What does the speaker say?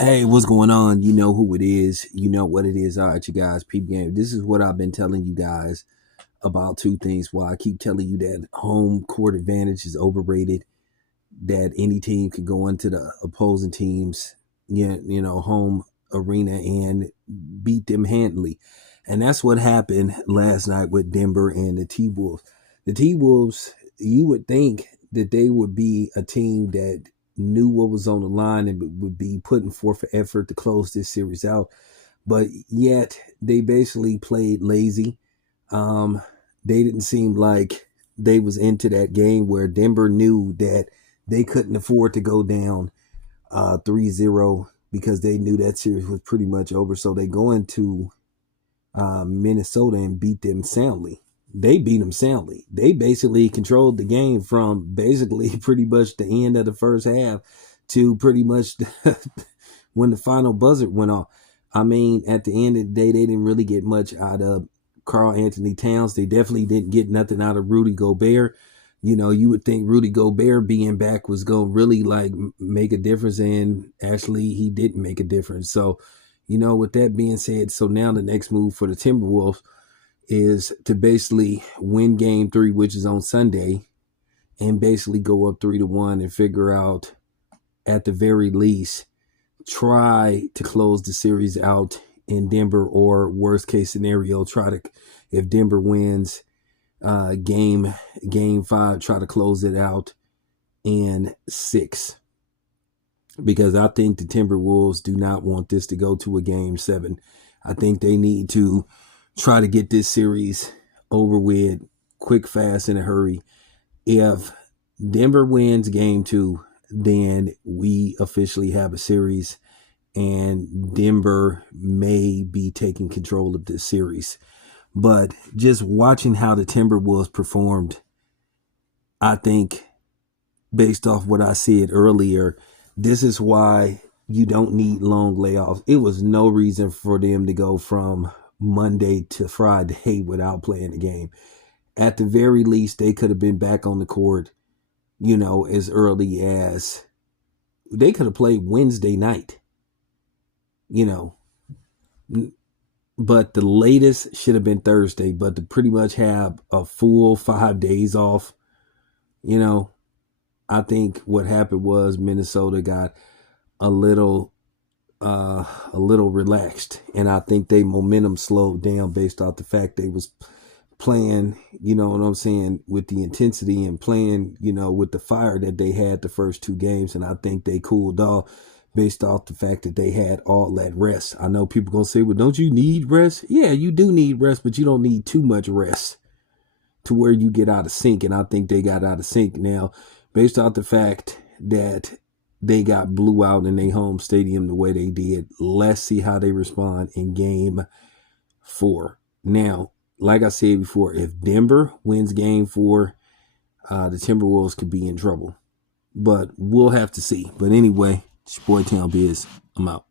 Hey, what's going on? You know who it is. You know what it is. All right, you guys, peep game. This is what I've been telling you guys about two things. Why I keep telling you that home court advantage is overrated, that any team could go into the opposing team's home arena and beat them handily. And that's what happened last night with Denver and the T-Wolves. The T-Wolves, you would think that they would be a team that knew what was on the line and would be putting forth an effort to close this series out. But yet they basically played lazy. Um, they didn't seem like they was into that game where Denver knew that they couldn't afford to go down 3-0 because they knew that series was pretty much over. So they go into Minnesota and beat them soundly. They beat them soundly. They basically controlled the game from basically pretty much the end of the first half to pretty much when the final buzzer went off. I mean, at the end of the day, they didn't really get much out of Karl Anthony Towns. They definitely didn't get nothing out of Rudy Gobert. You know, you would think Rudy Gobert being back was going to really like make a difference, and actually he didn't make a difference. So, with that being said, so now the next move for the Timberwolves is to basically win game 3, which is on Sunday, and basically go up 3-1 and figure out, at the very least, try to close the series out in Denver, or worst case scenario, if Denver wins game 5, try to close it out in 6. Because I think the Timberwolves do not want this to go to a game 7. I think they need to try to get this series over with quick, fast, in a hurry. If Denver wins game 2, then we officially have a series, and Denver may be taking control of this series. But just watching how the Timberwolves performed, I think, based off what I said earlier, this is why you don't need long layoffs. It was no reason for them to go from Monday to Friday without playing the game. At the very least, they could have been back on the court, as early as they could have played Wednesday night, but the latest should have been Thursday. But to pretty much have a full 5 days off, I think what happened was Minnesota got a little relaxed, and I think they momentum slowed down based off the fact they was playing, what I'm saying, with the intensity and playing, with the fire that they had the first 2 games. And I think they cooled off based off the fact that they had all that rest. I know people gonna say, well, don't you need rest? Yeah, you do need rest, but you don't need too much rest to where you get out of sync. And I think they got out of sync now based off the fact that they got blew out in their home stadium the way they did. Let's see how they respond in game 4. Now, like I said before, if Denver wins game 4, the Timberwolves could be in trouble. But we'll have to see. But anyway, it's your boy Town Biz. I'm out.